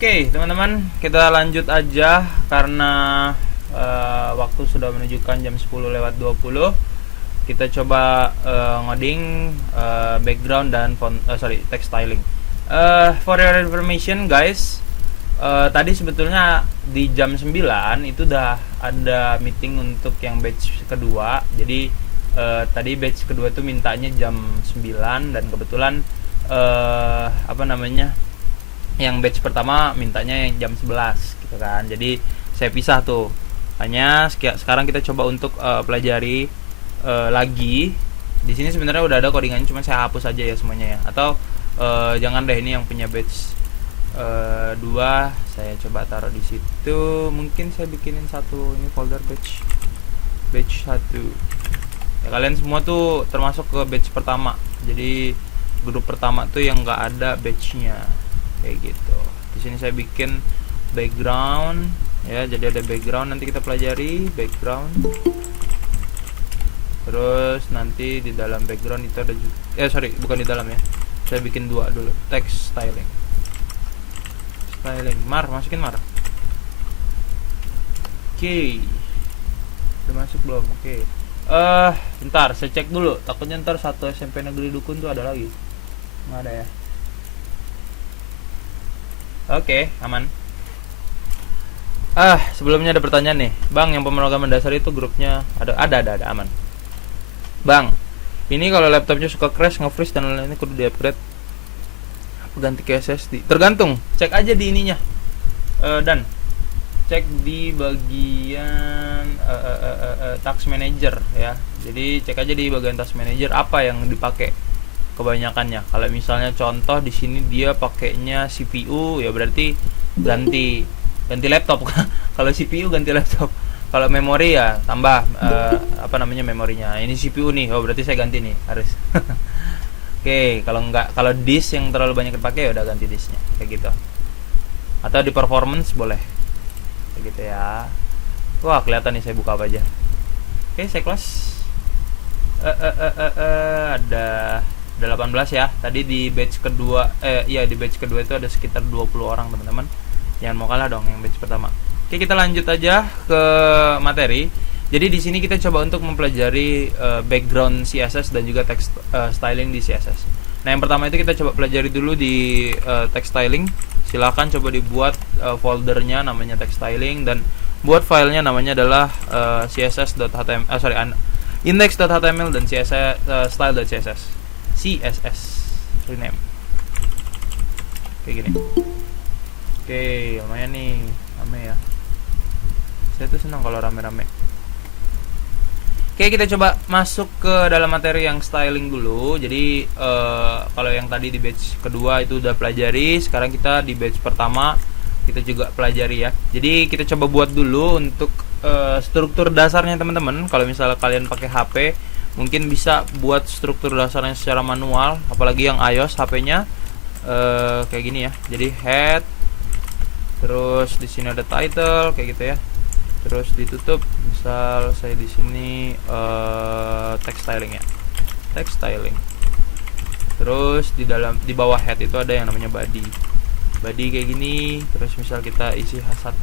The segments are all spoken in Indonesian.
Oke, teman-teman, kita lanjut aja karena waktu sudah menunjukkan jam 10:20. Kita coba ngoding background dan text styling. For your information guys, tadi sebetulnya di jam 9 itu udah ada meeting untuk yang batch kedua. Jadi tadi batch kedua itu mintanya jam 9 dan kebetulan yang batch pertama mintanya yang jam 11 gitu kan. Jadi saya pisah tuh. Hanya sekarang kita coba untuk pelajari lagi. Di sini sebenarnya udah ada codingannya, cuma saya hapus aja ya semuanya ya. Atau jangan deh, ini yang punya batch 2 saya coba taruh di situ. Mungkin saya bikinin satu ini folder batch 1. Ya, kalian semua tuh termasuk ke batch pertama. Jadi grup pertama tuh yang nggak ada batchnya kayak gitu. Di sini saya bikin background ya, jadi ada background, nanti kita pelajari background. Terus nanti di dalam background itu ada bukan di dalam ya, saya bikin dua dulu, text styling. Masukin Mar. Oke. Udah masuk belum? Oke. Bentar, saya cek dulu. Takutnya ntar satu SMP Negeri Dukun tuh ada lagi. Nggak ada ya. Oke, aman. Sebelumnya ada pertanyaan nih, Bang, yang pemrograman dasar itu grupnya ada aman. Bang, ini kalau laptopnya suka crash, nge-freeze dan lain-lain, kudu di-upgrade apa ganti ke SSD? Tergantung, cek aja di ininya. Dan cek di bagian task manager ya. Jadi cek aja di bagian task manager apa yang dipakai kebanyakannya. Kalau misalnya contoh di sini dia pakainya CPU, ya berarti ganti laptop. Kalau CPU ganti laptop. Kalau memori ya tambah memorinya. Ini CPU nih, oh berarti saya ganti nih harus. Oke, kalau disk yang terlalu banyak dipakai ya udah ganti disknya kayak gitu. Atau di performance boleh kayak gitu ya. Wah, kelihatan nih saya buka apa aja. Oke, saya close. Ada 18 ya. Tadi di batch kedua di batch kedua itu ada sekitar 20 orang, teman-teman. Jangan mau kalah dong yang batch pertama. Oke, kita lanjut aja ke materi. Jadi di sini kita coba untuk mempelajari background CSS dan juga text styling di CSS. Nah, yang pertama itu kita coba pelajari dulu di text styling. Silahkan coba dibuat foldernya namanya text styling, dan buat filenya namanya adalah index.html dan style.css. CSS rename kayak gini. Oke, lumayan nih rame ya, saya tuh senang kalau rame-rame. Oke, kita coba masuk ke dalam materi yang styling dulu. Jadi kalau yang tadi di batch kedua itu udah pelajari, sekarang kita di batch pertama kita juga pelajari ya. Jadi kita coba buat dulu untuk struktur dasarnya, teman-teman. Kalau misalnya kalian pakai HP, mungkin bisa buat struktur dasarnya secara manual, apalagi yang iOS HP-nya kayak gini ya. Jadi head, terus di sini ada title kayak gitu ya. Terus ditutup, misal saya di sini text styling ya. Text styling. Terus di bawah head itu ada yang namanya body. Body kayak gini. Terus misal kita isi H1.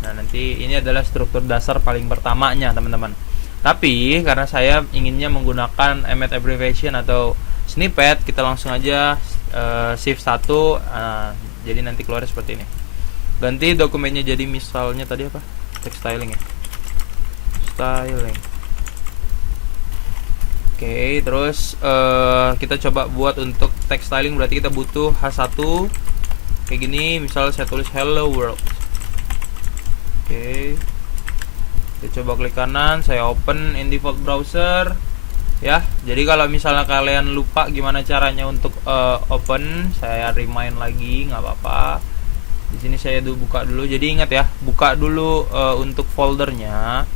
Nah, nanti ini adalah struktur dasar paling pertamanya, teman-teman. Tapi karena saya inginnya menggunakan emmet abbreviation atau snippet, kita langsung aja shift 1. Jadi nanti keluar seperti ini. Ganti dokumennya jadi misalnya tadi apa? Text styling ya. Styling. Oke, terus kita coba buat untuk text styling, berarti kita butuh H1 kayak gini. Misal saya tulis hello world. Oke. Kita coba klik kanan, saya open in default browser ya. Jadi kalau misalnya kalian lupa gimana caranya untuk open, saya remind lagi, nggak apa-apa. Di sini saya buka dulu. Jadi ingat ya, buka dulu untuk foldernya.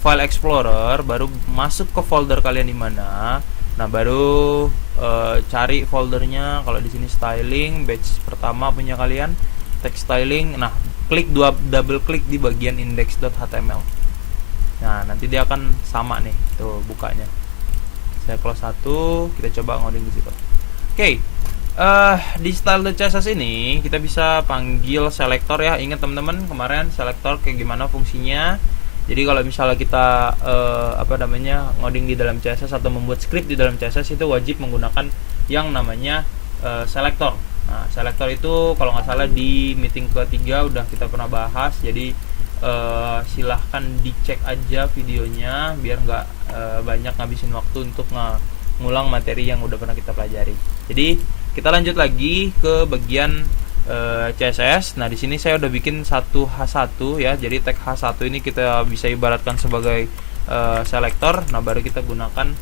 File Explorer, baru masuk ke folder kalian di mana. Nah, baru cari foldernya. Kalau di sini styling, batch pertama punya kalian, text styling. Nah, double klik di bagian index.html. Nah, nanti dia akan sama nih, tuh bukanya. Saya close 1, kita coba ngoding di situ. Oke, Di style.css ini kita bisa panggil selektor ya. Ingat teman-teman kemarin selektor kayak gimana fungsinya. Jadi kalau misalnya kita ngoding di dalam CSS atau membuat script di dalam CSS itu wajib menggunakan yang namanya selektor. Nah, selektor itu kalau nggak salah di meeting ketiga udah kita pernah bahas. Jadi silahkan dicek aja videonya biar nggak banyak ngabisin waktu untuk ngulang materi yang udah pernah kita pelajari. Jadi kita lanjut lagi ke bagian CSS. Nah, di sini saya udah bikin satu H1 ya. Jadi tag H1 ini kita bisa ibaratkan sebagai selektor. Nah, baru kita gunakan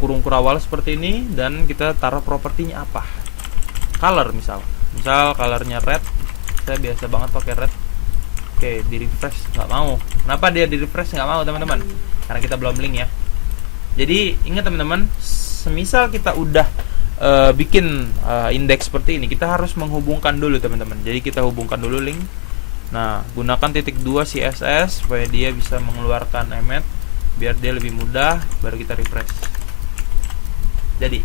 kurung kurawal seperti ini dan kita taruh propertinya apa? Color misal colornya red. Saya biasa banget pakai red. Oke, di refresh nggak mau. Kenapa dia di refresh nggak mau, teman-teman? Karena kita belum link ya. Jadi ingat teman-teman, semisal kita udah bikin indeks seperti ini, kita harus menghubungkan dulu teman-teman. Jadi kita hubungkan dulu link. Nah, gunakan titik 2 CSS supaya dia bisa mengeluarkan emet biar dia lebih mudah. Baru kita refresh. Jadi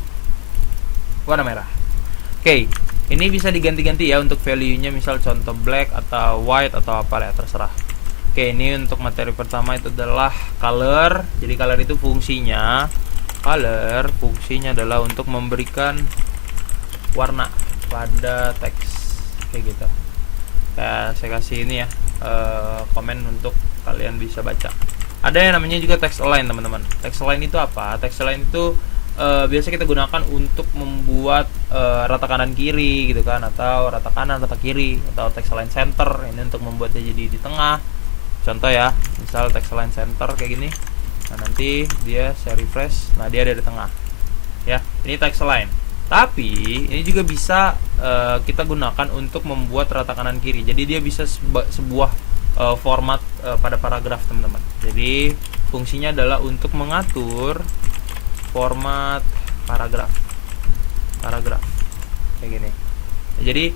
warna merah. Oke, ini bisa diganti-ganti ya untuk value-nya, misal contoh black atau white atau apa ya, terserah. Oke, ini untuk materi pertama itu adalah color. Jadi color itu fungsinya adalah untuk memberikan warna pada teks kayak gitu. Saya kasih ini ya komen untuk kalian bisa baca. Ada yang namanya juga text align teman-teman. Text align itu apa? Text align itu biasa kita gunakan untuk membuat rata kanan kiri gitu kan, atau rata kanan rata kiri, atau text align center. Ini untuk membuatnya jadi di tengah. Contoh ya, misal text align center kayak gini. Nah, nanti dia saya refresh, nah dia ada di tengah ya. Ini text align. Tapi ini juga bisa kita gunakan untuk membuat rata kanan kiri. Jadi dia bisa sebuah format pada paragraf teman-teman. Jadi fungsinya adalah untuk mengatur format paragraf kayak gini. Jadi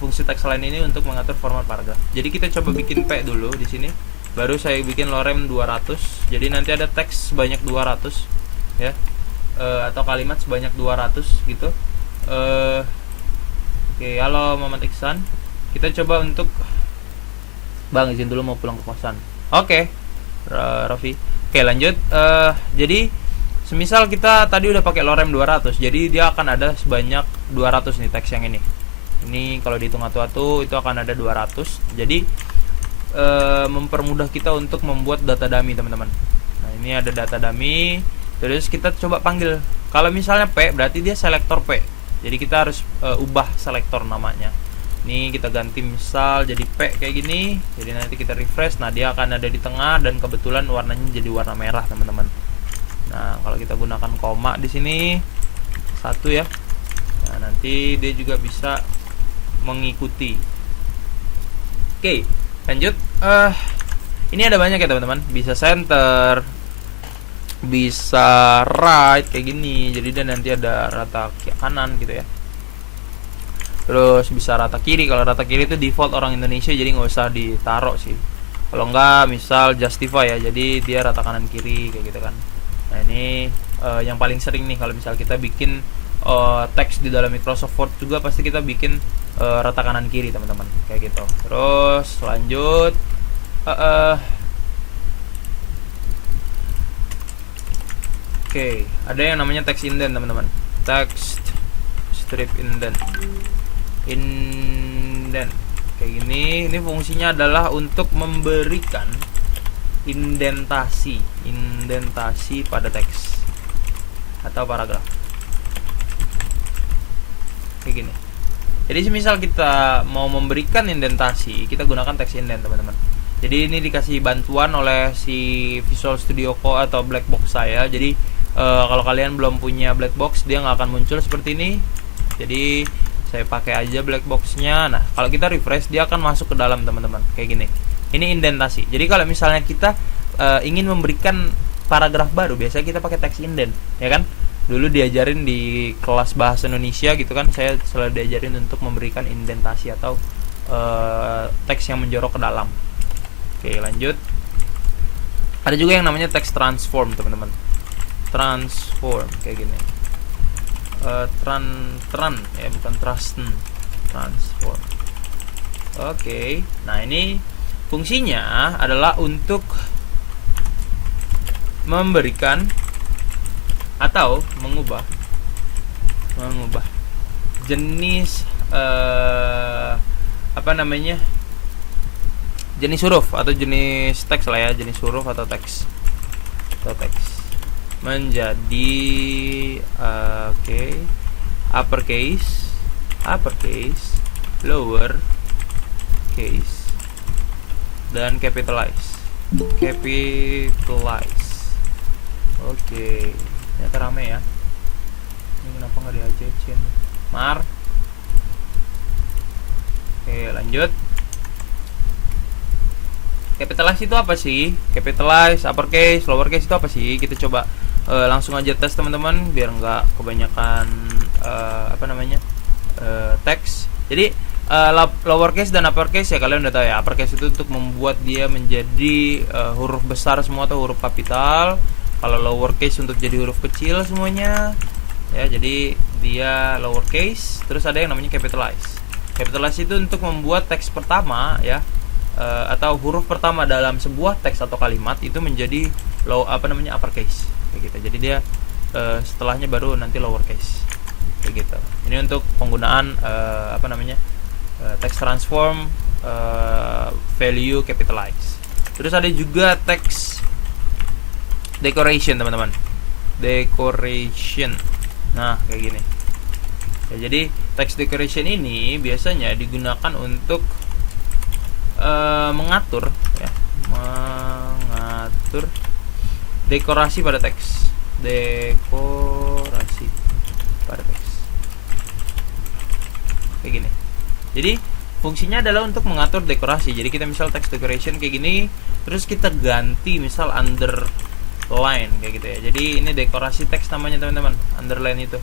fungsi text align ini untuk mengatur format paragraf. Jadi kita coba bikin P dulu di sini. Baru saya bikin lorem 200. Jadi nanti ada teks sebanyak 200 ya. Atau kalimat sebanyak 200 gitu. Oke, halo Muhammad Iksan. Kita coba untuk Bang izin dulu mau pulang ke kosan. Oke. Raffi. Oke, lanjut. Jadi semisal kita tadi udah pakai lorem 200. Jadi dia akan ada sebanyak 200 nih teks yang ini. Ini kalau dihitung atu-atu itu akan ada 200. Jadi mempermudah kita untuk membuat data dummy teman-teman. Nah, ini ada data dummy. Terus kita coba panggil. Kalau misalnya P berarti dia selektor P. Jadi kita harus ubah selektor namanya. Ini kita ganti misal jadi P kayak gini. Jadi nanti kita refresh. Nah, dia akan ada di tengah dan kebetulan warnanya jadi warna merah teman-teman. Nah, kalau kita gunakan koma di sini satu ya. Nah, nanti dia juga bisa mengikuti. Oke, lanjut. Ini ada banyak ya teman-teman. Bisa center, bisa right kayak gini. Jadi dia nanti ada rata kanan gitu ya. Terus bisa rata kiri. Kalau rata kiri itu default orang Indonesia, jadi nggak usah ditaruh sih. Kalau enggak misal justify ya, jadi dia rata kanan kiri kayak gitu kan. Nah, ini yang paling sering nih kalau misal kita bikin teks di dalam Microsoft Word juga pasti kita bikin rata kanan kiri teman-teman kayak gitu. Terus lanjut oke, ada yang namanya text indent teman-teman. Text strip indent kayak gini. Ini fungsinya adalah untuk memberikan indentasi pada teks atau paragraf kayak gini. Jadi semisal kita mau memberikan indentasi, kita gunakan text indent teman-teman. Jadi ini dikasih bantuan oleh si Visual Studio Code atau black box saya. Jadi kalau kalian belum punya black box, dia nggak akan muncul seperti ini. Jadi saya pakai aja black boxnya. Nah, kalau kita refresh, dia akan masuk ke dalam teman-teman kayak gini. Ini indentasi. Jadi kalau misalnya kita ingin memberikan paragraf baru, biasanya kita pakai text indent, ya kan? Dulu diajarin di kelas bahasa Indonesia gitu kan, saya selalu diajarin untuk memberikan indentasi atau teks yang menjorok ke dalam. Oke, lanjut. Ada juga yang namanya text transform teman-teman. Transform kayak gini. tran ya, bukan transform. Oke. Nah, ini fungsinya adalah untuk memberikan atau mengubah jenis apa namanya, jenis huruf atau jenis teks lah ya, jenis huruf atau teks menjadi uppercase, lower case, dan capitalize. Oke, ternyata rame ya. Ini kenapa nggak diajakin? Mar. Oke, lanjut. Capitalize itu apa sih? Capitalize, uppercase, lowercase itu apa sih? Kita coba langsung aja tes teman-teman, biar nggak kebanyakan teks. Jadi lowercase dan uppercase ya kalian udah tahu ya. Uppercase itu untuk membuat dia menjadi huruf besar semua atau huruf kapital. Kalau lowercase untuk jadi huruf kecil semuanya. Ya, jadi dia lowercase. Terus ada yang namanya capitalize. Capitalize itu untuk membuat teks pertama ya, atau huruf pertama dalam sebuah teks atau kalimat itu menjadi uppercase kayak gitu. Jadi dia setelahnya baru nanti lowercase kayak gitu. Ini untuk penggunaan text transform value capitalize. Terus ada juga text decoration teman-teman. Decoration. Nah, kayak gini. Ya, jadi text decoration ini biasanya digunakan untuk mengatur dekorasi pada teks. Kayak gini. Jadi fungsinya adalah untuk mengatur dekorasi. Jadi kita misal text decoration kayak gini, terus kita ganti misal underline kayak gitu ya. Jadi ini dekorasi teks namanya teman-teman, underline itu.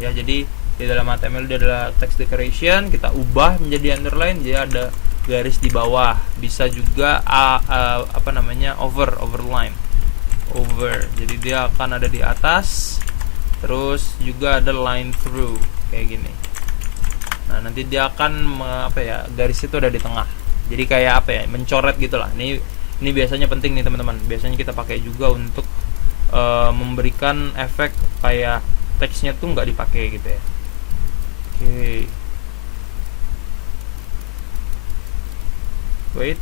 Ya, jadi di dalam HTML dia adalah text decoration, kita ubah menjadi underline, dia ada garis di bawah. Bisa juga over. Jadi dia akan ada di atas. Terus juga ada line through kayak gini. Nah, nanti dia akan garis itu ada di tengah. Jadi kayak mencoret gitulah. Ini biasanya penting nih teman-teman. Biasanya kita pakai juga untuk memberikan efek kayak teksnya tuh nggak dipakai gitu ya. Oke. Wait.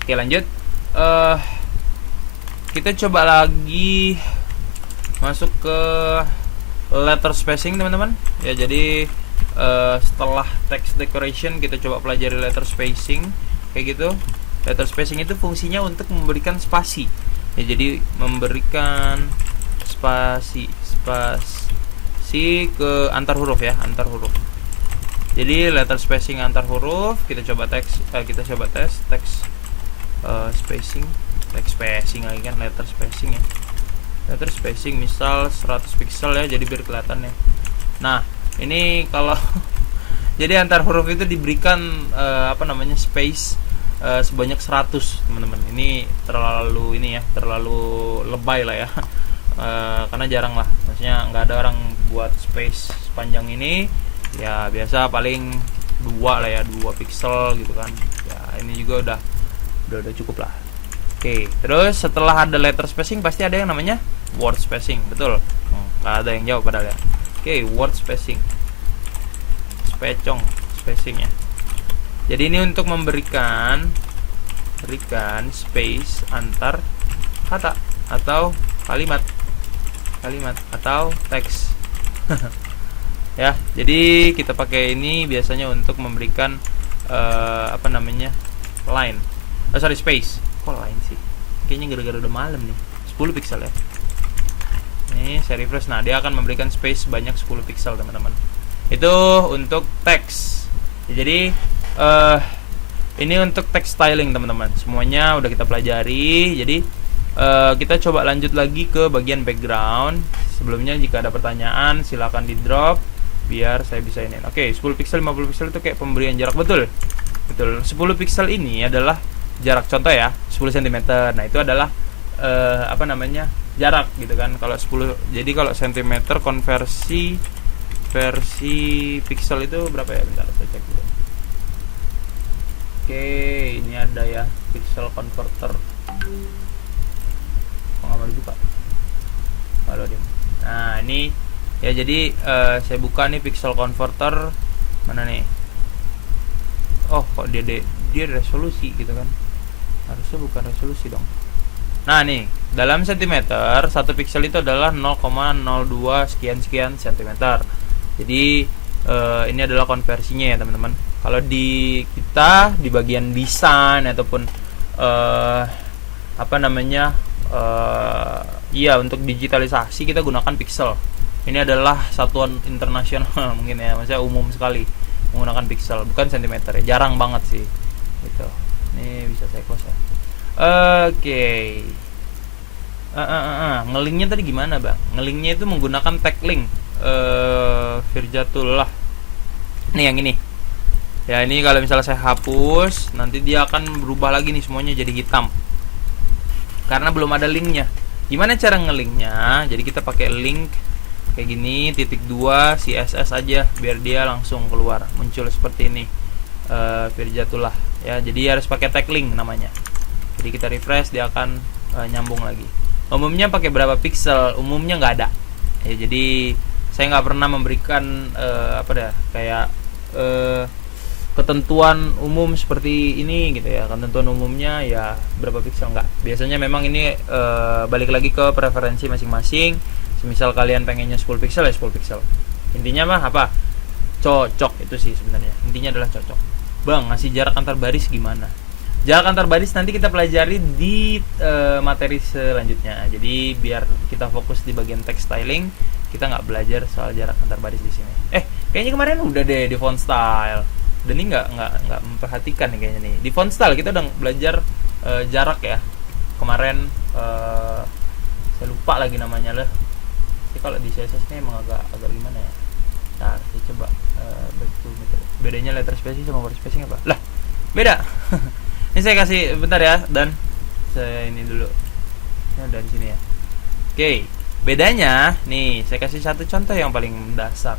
Oke, lanjut. Kita coba lagi masuk ke letter spacing teman-teman. Ya, jadi setelah text decoration kita coba pelajari letter spacing kayak gitu. Letter spacing itu fungsinya untuk memberikan spasi. Ya, jadi memberikan spasi ke antar huruf ya, antar huruf. Jadi letter spacing antar huruf kita coba tes text spacing, text spacing lagi kan, letter spacing ya. Letter spacing misal 100 pixel ya, jadi biar kelihatan ya. Nah, ini kalau jadi antar huruf itu diberikan space sebanyak 100 teman-teman. Ini terlalu lebay lah ya. Karena jarang lah, maksudnya nggak ada orang buat space sepanjang ini ya, biasa paling 2 lah ya, 2 pixel gitu kan ya. Ini juga udah cukup lah. Oke, terus setelah ada letter spacing pasti ada yang namanya word spacing, betul? Nggak ada yang jawab padahal ya. Oke, word spacing, spacing ya. Jadi ini untuk memberikan space antar kata atau kalimat atau teks. Ya, jadi kita pakai ini biasanya untuk memberikan line. Space. Kok line sih? Kayaknya gara-gara udah malam nih. 10 pixel ya. Ini saya refresh. Nah, dia akan memberikan space sebanyak 10 pixel, teman-teman. Itu untuk teks. Ya, jadi ini untuk text styling, teman-teman. Semuanya udah kita pelajari. Jadi kita coba lanjut lagi ke bagian background. Sebelumnya jika ada pertanyaan silahkan di drop biar saya bisa ini. Oke, 10 pixel 50 pixel itu kayak pemberian jarak, betul 10 pixel ini adalah jarak, contoh ya 10 cm. Nah itu adalah apa namanya, jarak gitu kan. Kalau 10, jadi kalau cm konversi versi pixel itu berapa ya, bentar saya cek dulu. Oke, ini ada ya pixel converter. Kok nggak mau dibuka? Halo dia. Nah ini ya, jadi saya buka nih pixel converter. Mana nih? Oh kok dia resolusi gitu kan, harusnya bukan resolusi dong. Nah nih, dalam sentimeter 1 pixel itu adalah 0,02 sekian sentimeter. Jadi ini adalah konversinya ya teman-teman. Kalau di kita di bagian desain ataupun apa namanya, iya, untuk digitalisasi kita gunakan pixel. Ini adalah satuan internasional mungkin ya, maksudnya umum sekali menggunakan pixel, bukan sentimeter ya. Jarang banget sih gitu. Ini bisa saya close ya. Oke. Ngelinknya tadi gimana bang? Ngelinknya itu menggunakan tag link Firjatullah. Nih yang ini ya, ini kalau misalnya saya hapus, nanti dia akan berubah lagi nih semuanya jadi hitam karena belum ada linknya. Gimana cara ngelinknya? Jadi kita pakai link kayak gini, *2 CSS aja biar dia langsung keluar muncul seperti ini, Firjatullah ya. Jadi harus pakai tag link namanya. Jadi kita refresh, dia akan nyambung lagi. Umumnya pakai berapa pixel? Umumnya nggak ada ya, jadi saya nggak pernah memberikan kayak ketentuan umum seperti ini gitu ya. Ketentuan umumnya ya berapa pixel, nggak. Biasanya memang ini balik lagi ke preferensi masing-masing. Misal kalian pengennya 10 pixel ya 10 pixel. Intinya mah apa? Cocok itu sih sebenarnya. Intinya adalah cocok. Bang, ngasih jarak antar baris gimana? Jarak antar baris nanti kita pelajari di materi selanjutnya. Jadi biar kita fokus di bagian text styling, kita nggak belajar soal jarak antar baris di sini. Kayaknya kemarin udah deh di font style. Dan ini nggak memperhatikan nih kayaknya nih. Di font style kita udah belajar jarak ya. Kemarin saya lupa lagi namanya lah. Kalau di CSS nya emang agak gimana ya. Nah, saya coba bedanya letter spacing sama word spacing apa? Lah, beda. Ini saya kasih bentar ya, dan saya ini dulu. Nah, dan sini ya. Oke, bedanya nih saya kasih satu contoh yang paling dasar.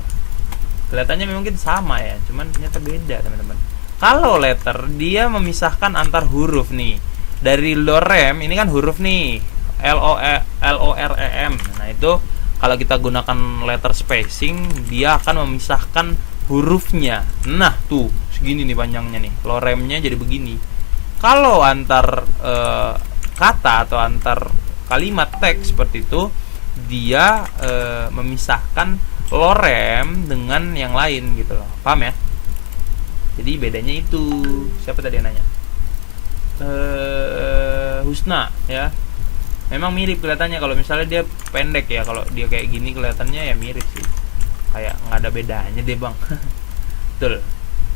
Kelihatannya mungkin sama ya, cuman ternyata beda teman-teman. Kalau letter dia memisahkan antar huruf nih. Dari lorem ini kan huruf nih, LOREM. Nah, itu kalau kita gunakan letter spacing, dia akan memisahkan hurufnya. Nah, tuh segini nih panjangnya nih. Loremnya jadi begini. Kalau antar kata atau antar kalimat teks seperti itu, dia memisahkan lorem dengan yang lain gitu loh. Paham ya? Jadi bedanya itu. Siapa tadi yang nanya? Husna ya. Memang mirip kelihatannya kalau misalnya dia pendek ya. Kalau dia kayak gini kelihatannya ya mirip sih. Kayak nggak ada bedanya deh bang. Betul.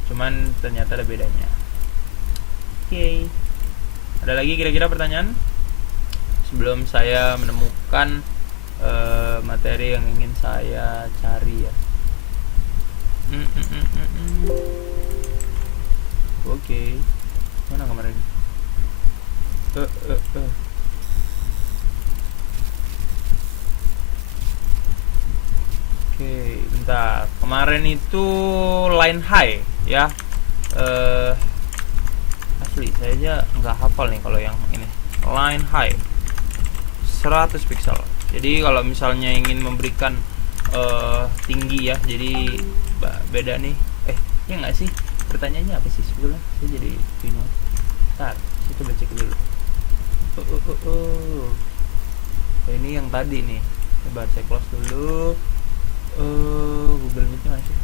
Cuman ternyata ada bedanya. Oke. Ada lagi kira-kira pertanyaan? Sebelum saya menemukan materi yang ingin saya cari ya. Oke. Mana kemarin? Oke, bentar. Kemarin itu line high ya. Asli saya aja nggak hafal nih kalau yang ini. Line high 100 pixel. Jadi kalau misalnya ingin memberikan tinggi ya, jadi beda nih. Ya nggak sih? Pertanyaannya apa sih sebetulnya? Saya jadi bingung. Bentar, saya coba cek dulu. Ini yang tadi nih. Coba saya close dulu. Google Meet masih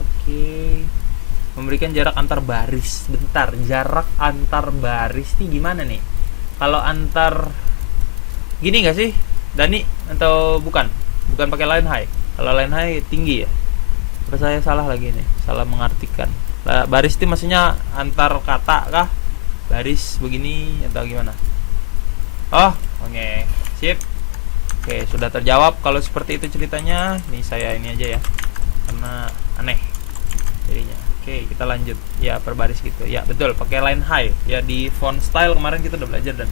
oke. Memberikan jarak antar baris. Bentar, jarak antar baris nih gimana nih? Kalau antar gini nggak sih, Dani? Atau bukan pakai line high? Kalau line high tinggi ya? Apa saya salah lagi nih? Salah mengartikan. Baris itu maksudnya antar kata kah? Baris begini atau gimana? Oh, oke. Sip. Oke, sudah terjawab kalau seperti itu ceritanya. Nih saya ini aja ya, karena aneh jadinya. Oke, kita lanjut ya per baris gitu ya, betul, pakai line high ya. Di font style kemarin kita udah belajar. Dan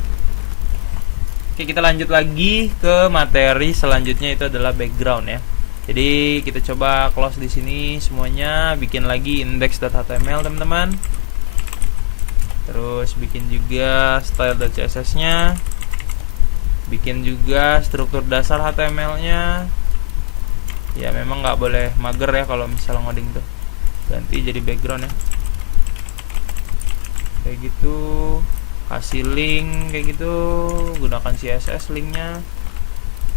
oke, kita lanjut lagi ke materi selanjutnya, itu adalah background ya. Jadi kita coba close di sini semuanya, bikin lagi index.html teman-teman. Terus bikin juga style.css nya, bikin juga struktur dasar HTML-nya. Ya memang nggak boleh mager ya kalau misalnya ngoding tuh. Ganti jadi background ya. Kayak gitu. Kasih link kayak gitu. Gunakan CSS linknya.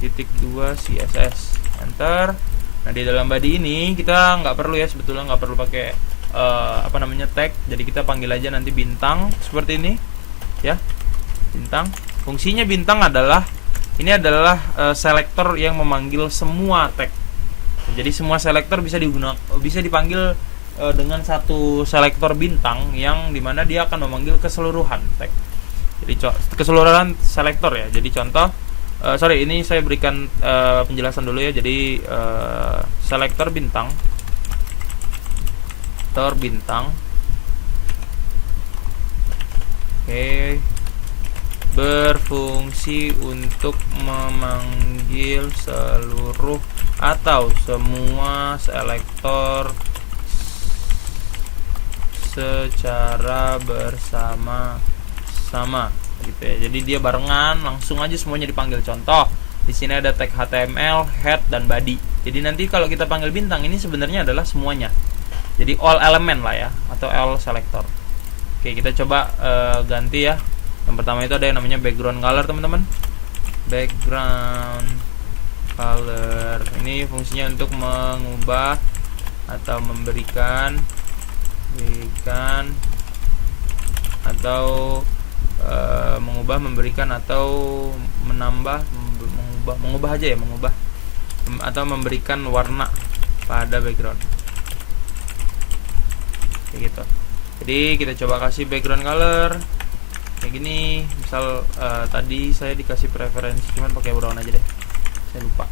_2 CSS. Enter. Nah di dalam body ini kita nggak perlu ya, sebetulnya nggak perlu pakai tag. Jadi kita panggil aja nanti bintang seperti ini ya. Bintang. Fungsinya bintang adalah selektor yang memanggil semua tag. Jadi semua selektor bisa dipanggil dengan satu selektor bintang, yang dimana dia akan memanggil keseluruhan tag. Jadi keseluruhan selektor ya. Jadi contoh, ini saya berikan penjelasan dulu ya. Jadi selektor bintang, oke, berfungsi untuk memanggil seluruh atau semua selektor secara bersama-sama gitu ya. Jadi dia barengan, langsung aja semuanya dipanggil. Contoh, di sini ada tag HTML, head dan body. Jadi nanti kalau kita panggil bintang ini sebenarnya adalah semuanya. Jadi all element lah ya, atau all selector. Oke, kita coba ganti ya. Yang pertama itu ada yang namanya background color teman-teman. Background color ini fungsinya untuk mengubah atau memberikan atau memberikan atau menambah, mengubah aja ya, atau memberikan warna pada background kayak gitu. Jadi kita coba kasih background color kayak gini. Misal tadi saya dikasih preferensi cuman pakai brown aja deh, saya lupa.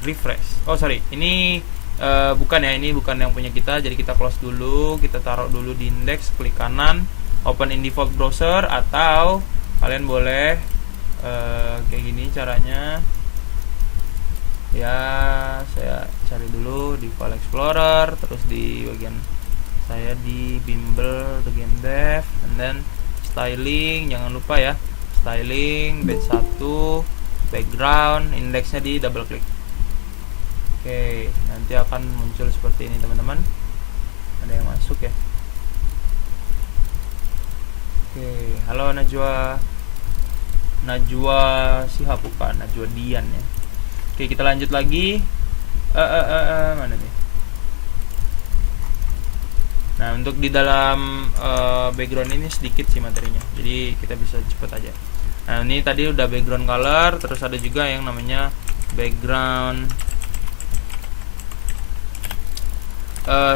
Refresh. Ini bukan ya, ini bukan yang punya kita. Jadi kita close dulu, kita taruh dulu di index, klik kanan, open in default browser, atau kalian boleh kayak gini caranya ya. Saya cari dulu di file explorer, terus di bagian saya di bimbel the game dev, and then styling, jangan lupa ya, styling batch 1 background, indeksnya di double klik. Oke, nanti akan muncul seperti ini teman-teman. Ada yang masuk ya. Oke, halo Najwa Shihab, bukan Najwa Dian ya. Oke, kita lanjut lagi. Mana nih? Nah, untuk di dalam background ini sedikit sih materinya, jadi kita bisa cepet aja. Nah, ini tadi udah background color, terus ada juga yang namanya background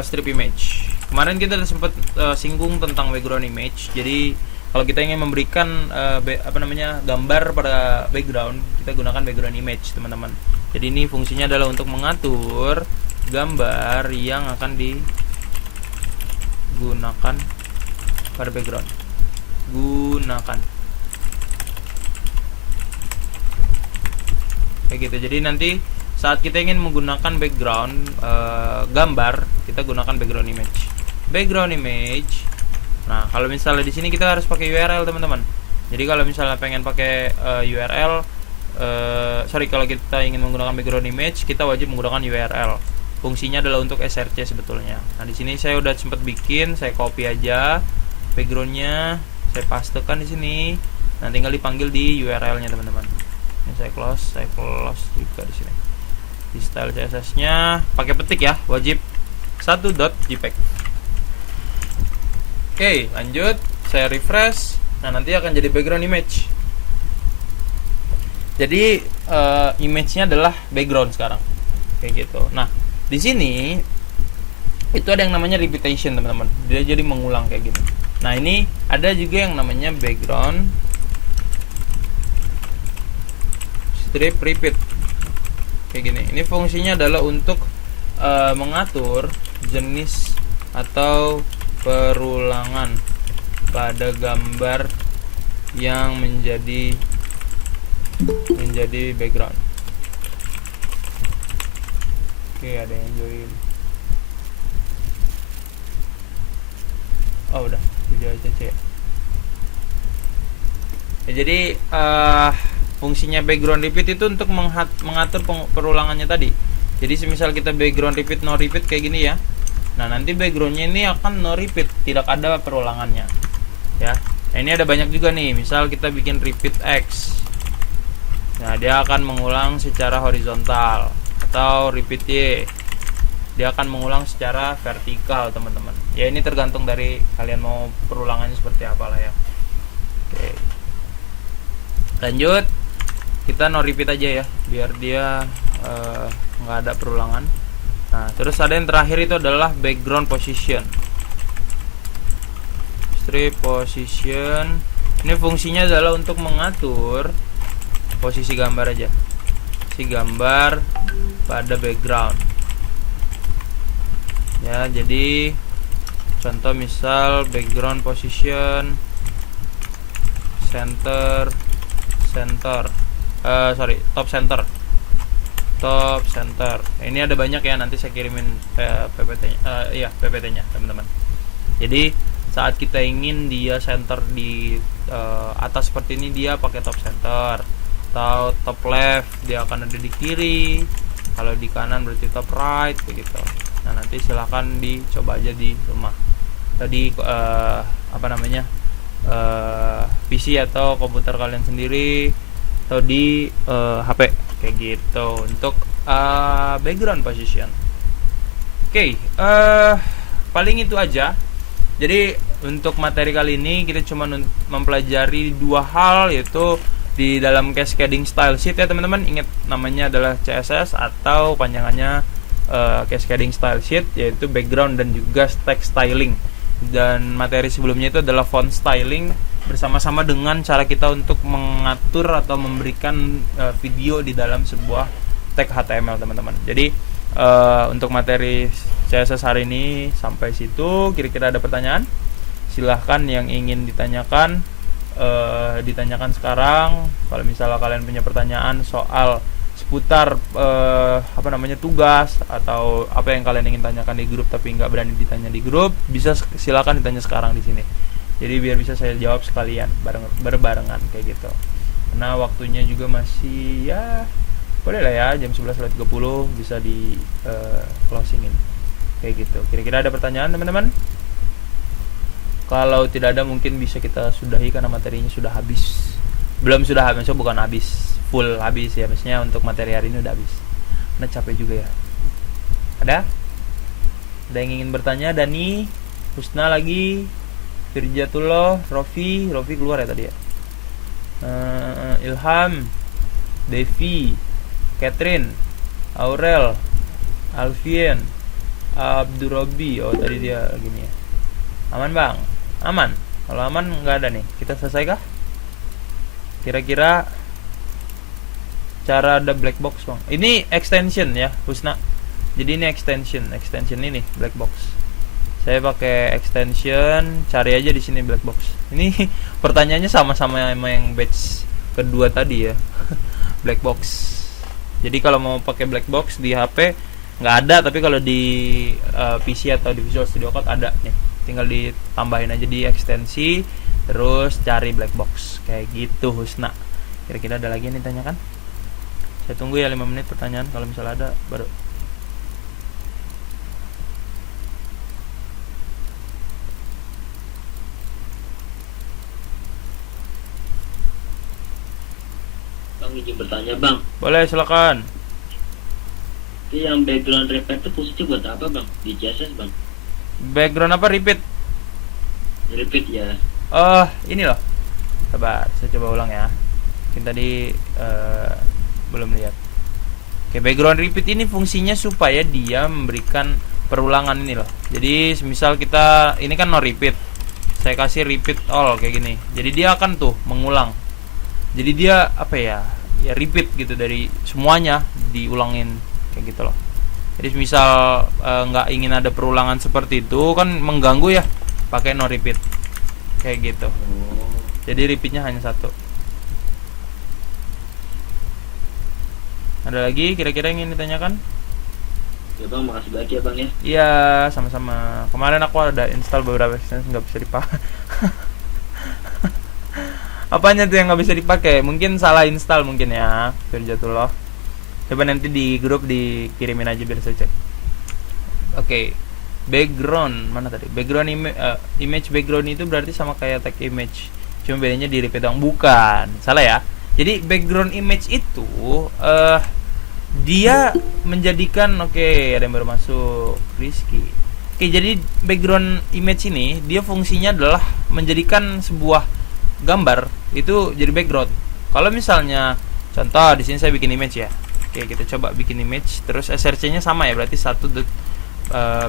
strip image. Kemarin kita udah sempat singgung tentang background image. Jadi kalau kita ingin memberikan gambar pada background, kita gunakan background image teman-teman. Jadi ini fungsinya adalah untuk mengatur gambar yang akan digunakan pada background. Kayak gitu. Jadi nanti saat kita ingin menggunakan background gambar, kita gunakan background image. Nah, kalau misalnya di sini kita harus pakai URL teman-teman. Jadi kalau misalnya pengen pakai kalau kita ingin menggunakan background image, kita wajib menggunakan URL. Fungsinya adalah untuk src sebetulnya. Nah, di sini saya udah sempat bikin, saya copy aja backgroundnya, saya pastekan di sini. Nah, tinggal dipanggil di URL-nya teman-teman. Ini saya close juga di sini. Di style CSS-nya pakai petik ya, wajib 1.jpg. Oke, lanjut. Saya refresh. Nah, nanti akan jadi background image. Jadi image-nya adalah background sekarang. Kayak gitu. Nah, di sini itu ada yang namanya repetition, teman-teman. Dia jadi mengulang kayak gini. Nah, ini ada juga yang namanya background strip repeat. Kayak gini. Ini fungsinya adalah untuk mengatur jenis atau perulangan pada gambar yang menjadi background. Oke, ada yang join. Oh, udah video CC. Ya, jadi fungsinya background repeat itu untuk mengatur perulangannya tadi. Jadi semisal kita background repeat no repeat kayak gini ya. Nah, nanti backgroundnya ini akan no repeat, tidak ada perulangannya. Ya. Nah, ini ada banyak juga nih. Misal kita bikin repeat X. Nah, dia akan mengulang secara horizontal, atau repeat Y. Dia akan mengulang secara vertikal, teman-teman. Ya, ini tergantung dari kalian mau perulangannya seperti apa lah ya. Oke. Lanjut. Kita no repeat aja ya, biar dia nggak ada perulangan. Nah, terus ada yang terakhir itu adalah background position. Strip position. Ini fungsinya adalah untuk mengatur posisi gambar aja. Si gambar pada background. Ya, jadi contoh misal background position top center. Ini ada banyak ya, nanti saya kirimin PPT-nya, PPT-nya teman-teman. Jadi saat kita ingin dia center di atas seperti ini, dia pakai top center, atau top left dia akan ada di kiri, kalau di kanan berarti top right begitu. Nah, nanti silahkan dicoba aja di rumah tadi PC atau komputer kalian sendiri atau di HP kayak gitu untuk background position. Oke, paling itu aja. Jadi untuk materi kali ini kita cuma mempelajari dua hal, yaitu di dalam cascading style sheet ya teman-teman. Ingat namanya adalah CSS atau panjangannya cascading style sheet, yaitu background dan juga text styling. Dan materi sebelumnya itu adalah font styling bersama-sama dengan cara kita untuk mengatur atau memberikan video di dalam sebuah tag HTML teman-teman. Jadi untuk materi CSS hari ini sampai situ. Kira-kira ada pertanyaan? Silahkan yang ingin ditanyakan ditanyakan sekarang. Kalau misalnya kalian punya pertanyaan soal seputar tugas atau apa yang kalian ingin tanyakan di grup tapi nggak berani ditanya di grup, bisa silakan ditanya sekarang di sini. Jadi biar bisa saya jawab sekalian berbarengan kayak gitu. Karena waktunya juga masih ya boleh lah ya, jam 11.30 bisa di closingin kayak gitu. Kira-kira ada pertanyaan teman-teman? Kalau tidak ada mungkin bisa kita sudahi karena materinya sudah habis. Belum sudah habis, maksudnya bukan habis, full habis ya, maksudnya untuk materi hari ini udah habis. Karena capek juga ya. Ada yang ingin bertanya? Dani, Husna lagi, Firjatullah, Rofi keluar ya tadi ya. Ilham, Devi, Catherine, Aurel, Alfian, Abdurrabbi. Oh tadi dia gini ya. Aman bang? Aman. Kalau aman nggak ada nih, kita selesai kah? Kira-kira cara ada black box bang. Ini extension ya Husna. Jadi ini extension ini black box. Saya pakai extension, cari aja di sini black box. Ini pertanyaannya sama-sama yang batch kedua tadi ya. Black box. Jadi kalau mau pakai black box di HP nggak ada, tapi kalau di PC atau di Visual Studio Code ada nih. Tinggal ditambahin aja di ekstensi, terus cari black box kayak gitu Husna. Kira-kira ada lagi yang ditanyakan? Saya tunggu ya 5 menit pertanyaan, kalau misalnya ada baru. Bang izin bertanya bang. Boleh silakan. Itu yang background repaint itu fungsinya buat apa bang di CSS bang? Background apa? Repeat. Repeat ya. Ini loh. Sabar, saya coba ulang ya. Mungkin tadi belum lihat. Oke, background repeat ini fungsinya supaya dia memberikan perulangan ini loh. Jadi misal kita ini kan no repeat, saya kasih repeat all kayak gini. Jadi dia akan tuh mengulang. Jadi dia apa ya? Ya repeat gitu, dari semuanya diulangin kayak gitu loh. Jadi misal nggak ingin ada perulangan seperti itu kan mengganggu ya, pakai no repeat kayak gitu. Oh. Jadi repeatnya hanya satu. Ada lagi kira-kira yang ingin ditanyakan? Ya bang, makasih banyak ya bang ya. Iya, sama-sama. Kemarin aku ada install beberapa extension nggak bisa dipakai. Apanya tuh yang nggak bisa dipakai? Mungkin salah install mungkin ya, Firjatullah. Coba nanti di grup dikirimin aja biar saya cek. Oke. Background mana tadi? Background image background itu berarti sama kayak tag image. Cuma bedanya di repeat doang. Bukan. Salah ya. Jadi background image itu dia menjadikan ada yang baru masuk, Rizky. Oke, jadi background image ini dia fungsinya adalah menjadikan sebuah gambar itu jadi background. Kalau misalnya contoh di sini saya bikin image ya. Oke, kita coba bikin image terus src-nya sama ya, berarti 1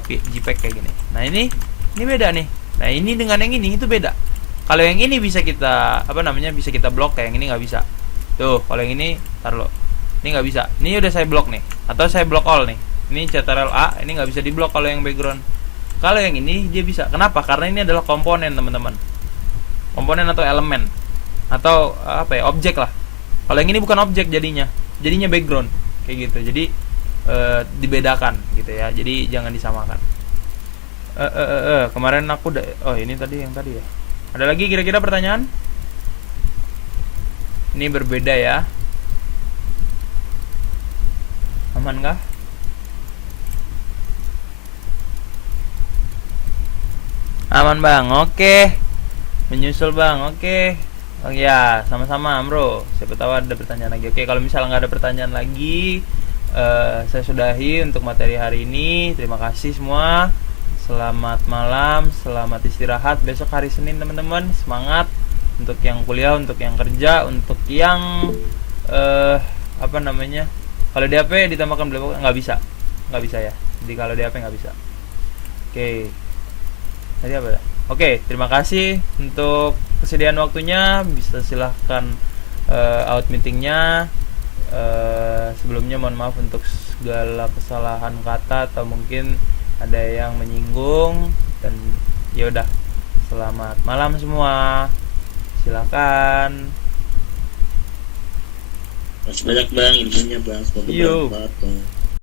JPEG kayak gini. Nah, ini beda nih. Nah, ini dengan yang ini itu beda. Kalau yang ini bisa kita bisa kita blok, kayak yang ini nggak bisa. Tuh, kalau yang ini taruh. Ini nggak bisa. Ini udah saya blok nih. Atau saya blok all nih. Ini Ctrl A, ini nggak bisa diblok kalau yang background. Kalau yang ini dia bisa. Kenapa? Karena ini adalah komponen, teman-teman. Komponen atau elemen atau objek lah. Kalau yang ini bukan objek jadinya background kayak gitu. Jadi dibedakan gitu ya. Jadi jangan disamakan. Kemarin aku ini tadi yang tadi ya. Ada lagi kira-kira pertanyaan? Ini berbeda ya. Aman kah? Aman bang, oke. Menyusul bang, oke. Oh ya, sama-sama bro. Siapa tahu ada pertanyaan lagi. Oke, kalau misalnya nggak ada pertanyaan lagi, saya sudahi untuk materi hari ini. Terima kasih semua. Selamat malam, selamat istirahat. Besok hari Senin teman-teman. Semangat untuk yang kuliah, untuk yang kerja, untuk yang kalau di HP ditambahkan beli nggak bisa ya. Jadi kalau di HP nggak bisa. Oke. Tadi apa ya? Oke, terima kasih untuk kesediaan waktunya. Bisa silahkan out meetingnya. Sebelumnya mohon maaf untuk segala kesalahan kata atau mungkin ada yang menyinggung. Dan ya udah, selamat malam semua. Silakan. Masih banyak bang ilmunya bang, semoga bermanfaat bang.